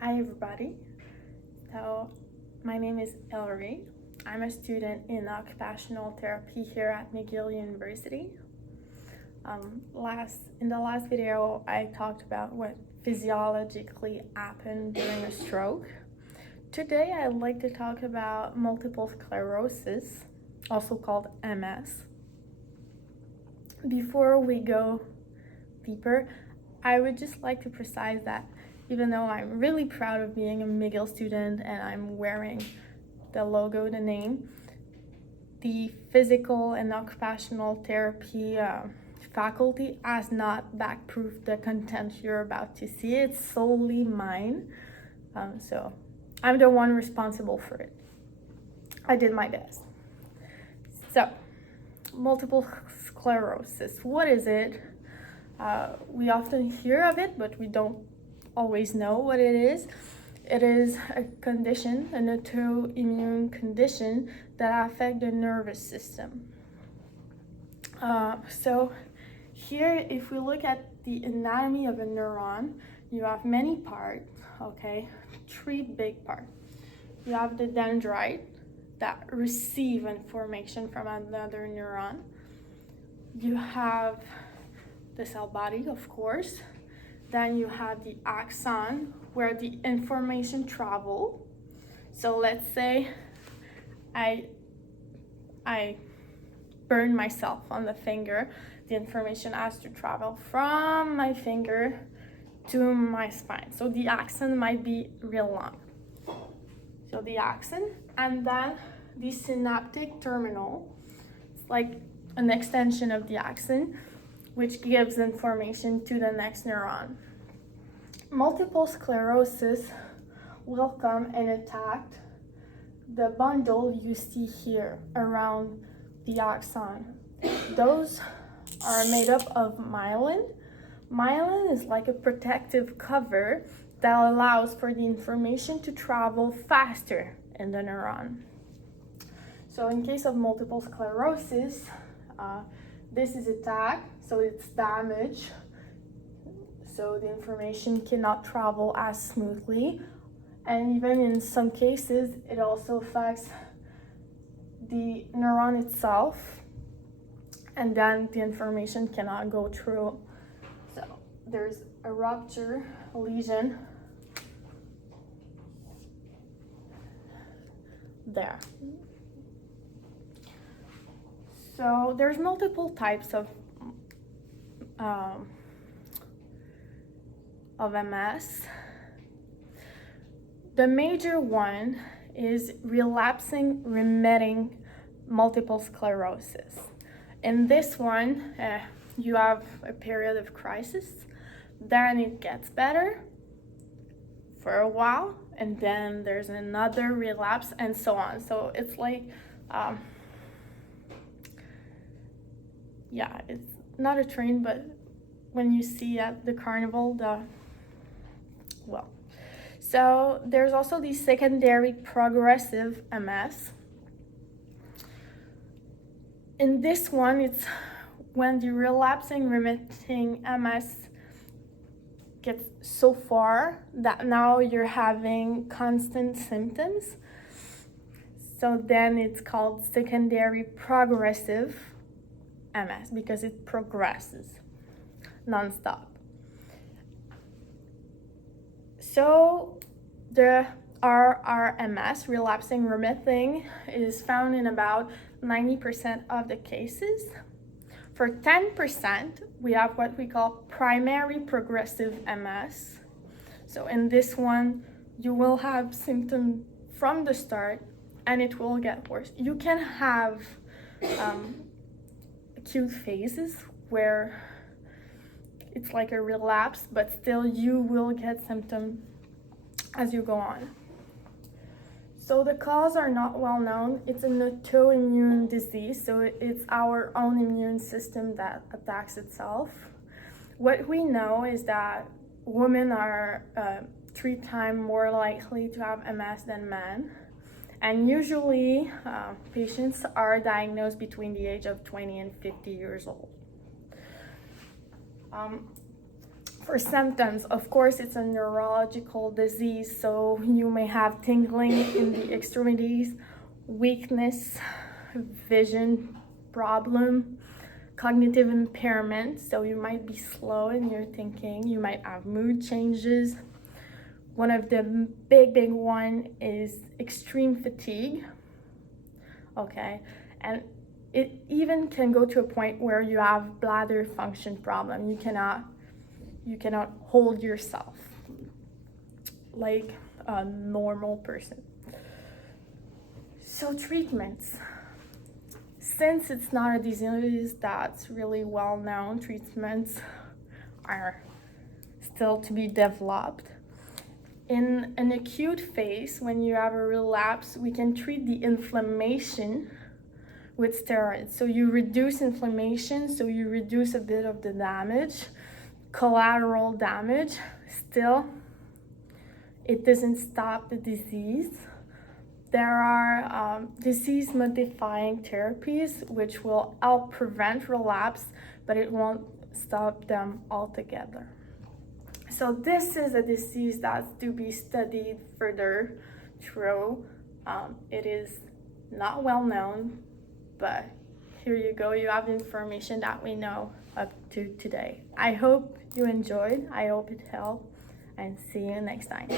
Hi everybody, so my name is Ellery. I'm a student in occupational therapy here at McGill University. In the last video, I talked about what physiologically happened during a stroke. Today, I'd like to talk about multiple sclerosis, also called MS. Before we go deeper, I would just like to precise that even though I'm really proud of being a McGill student and I'm wearing the logo, the name, the physical and occupational therapy faculty has not backproofed the content you're about to see. It's solely mine. So I'm the one responsible for it. I did my best. So, multiple sclerosis, what is it? We often hear of it, but we don't always know what it is. It is a condition, an autoimmune condition that affects the nervous system. So here, if we look at the anatomy of a neuron, you have many parts, okay? 3 big parts. You have the dendrite that receive information from another neuron. You have the cell body, of course. Then you have the axon where the information travel. So let's say I burn myself on the finger. The information has to travel from my finger to my spine. So the axon might be real long. So the axon, and then the synaptic terminal, it's like an extension of the axon, which gives information to the next neuron. Multiple sclerosis will come and attack the bundle you see here around the axon. Those are made up of myelin. Myelin is like a protective cover that allows for the information to travel faster in the neuron. So in case of multiple sclerosis, this is attacked, so it's damaged, so the information cannot travel as smoothly. And even in some cases, it also affects the neuron itself, and then the information cannot go through. So there's a rupture, a lesion there. So there's multiple types of MS. The major one is relapsing remitting multiple sclerosis. In this one, you have a period of crisis, then it gets better for a while, and then there's another relapse, and so on. So it's like it's not a train, but when you see at the carnival, so there's also the secondary progressive MS. In this one, it's when the relapsing remitting MS gets so far that now you're having constant symptoms. So then it's called secondary progressive MS because it progresses nonstop. So the RRMS, relapsing remitting, is found in about 90% of the cases. For 10%, we have what we call primary progressive MS. So in this one, you will have symptoms from the start and it will get worse. You can have acute phases where it's like a relapse, but still you will get symptoms as you go on. So the cause are not well known. It's an autoimmune disease, so it's our own immune system that attacks itself. What we know is that women are 3 times more likely to have MS than men. And usually, patients are diagnosed between the age of 20 and 50 years old. For symptoms, of course, it's a neurological disease, so you may have tingling in the extremities, weakness, vision problem, cognitive impairment, so you might be slow in your thinking, you might have mood changes. One of the big one is extreme fatigue, okay? And it even can go to a point where you have bladder function problem. You cannot hold yourself like a normal person. So treatments. Since it's not a disease that's really well known, treatments are still to be developed. In an acute phase, when you have a relapse, we can treat the inflammation with steroids. So you reduce inflammation, so you reduce a bit of the damage, collateral damage. Still, it doesn't stop the disease. There are disease modifying therapies which will help prevent relapse, but it won't stop them altogether. So this is a disease that's to be studied further through. It is not well known, but here you go. You have information that we know up to today. I hope you enjoyed. I hope it helped, and see you next time.